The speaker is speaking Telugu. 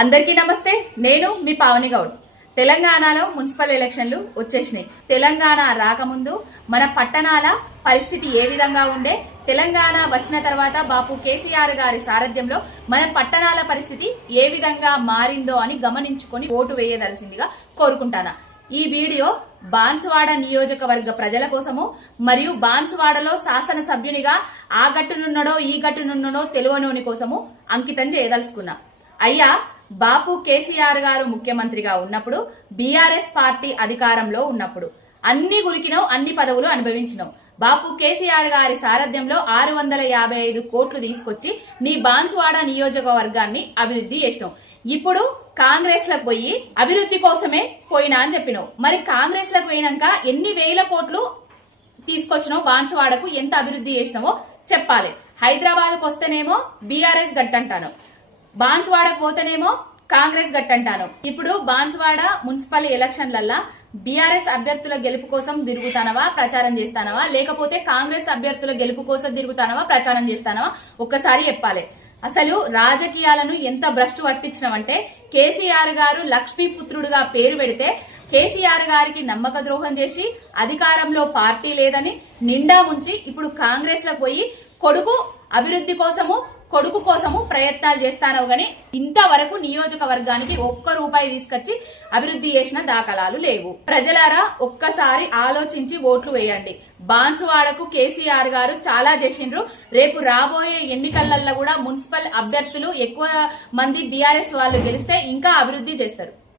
అందరికీ నమస్తే. నేను మీ పావని గౌడ్. తెలంగాణలో మున్సిపల్ ఎలక్షన్లు వచ్చేసినాయి. తెలంగాణ రాకముందు మన పట్టణాల పరిస్థితి ఏ విధంగా ఉండే, తెలంగాణ వచ్చిన తర్వాత బాపు కేసీఆర్ గారి సారథ్యంలో మన పట్టణాల పరిస్థితి ఏ విధంగా మారిందో అని గమనించుకొని ఓటు వేయదలసిందిగా కోరుకుంటాను. ఈ వీడియో బాన్సువాడ నియోజకవర్గ ప్రజల కోసము మరియు బాన్సువాడలో శాసనసభ్యునిగా ఆ గట్టునున్నడో ఈ గట్టునున్నడో తెలువనోని కోసము అంకితం చేయదలుచుకున్నా. అయ్యా, బాపు కేసీఆర్ గారు ముఖ్యమంత్రిగా ఉన్నప్పుడు, బీఆర్ఎస్ పార్టీ అధికారంలో ఉన్నప్పుడు అన్ని గురికినావు, అన్ని పదవులు అనుభవించినావు. బాపు కేసీఆర్ గారి సారథ్యంలో 655 కోట్లు తీసుకొచ్చి నీ బాన్సువాడ నియోజకవర్గాన్ని అభివృద్ధి చేసినావు. ఇప్పుడు కాంగ్రెస్ లకు పోయి అభివృద్ధి కోసమే పోయినా అని చెప్పినావు. మరి కాంగ్రెస్ లకు పోయినాక ఎన్ని వేల కోట్లు తీసుకొచ్చినావు, బాన్సువాడకు ఎంత అభివృద్ధి చేసినావో చెప్పాలి. హైదరాబాద్కు వస్తేనేమో బీఆర్ఎస్ గట్టంటాను, బాన్సువాడకు పోతేనేమో కాంగ్రెస్ గట్టంటాను. ఇప్పుడు బాన్సువాడ మున్సిపల్ ఎలక్షన్లల్లా బీఆర్ఎస్ అభ్యర్థుల గెలుపు కోసం తిరుగుతానవా, ప్రచారం చేస్తానవా, లేకపోతే కాంగ్రెస్ అభ్యర్థుల గెలుపు కోసం తిరుగుతానవా, ప్రచారం చేస్తానవా? ఒక్కసారి చెప్పాలి. అసలు రాజకీయాలను ఎంత భ్రష్టు పట్టించినామంటే, కేసీఆర్ గారు లక్ష్మీపుత్రుడుగా పేరు పెడితే కేసీఆర్ గారికి నమ్మక ద్రోహం చేసి అధికారంలో పార్టీ లేదని నిండా ఉంచి ఇప్పుడు కాంగ్రెస్ లో పోయి అభివృద్ధి కోసము కొడుకు కోసము ప్రయత్నాలు చేస్తానో గాని ఇంతవరకు నియోజకవర్గానికి ₹1 తీసుకొచ్చి అభివృద్ధి చేసిన దాఖలాలు లేవు. ప్రజలారా, ఒక్కసారి ఆలోచించి ఓట్లు వేయండి. బాన్సువాడకు కేసీఆర్ గారు చాలా చేసిండ్రు. రేపు రాబోయే ఎన్నికలలో కూడా మున్సిపల్ అభ్యర్థులు ఎక్కువ మంది బీఆర్ఎస్ వాళ్ళు గెలిస్తే ఇంకా అభివృద్ధి చేస్తారు.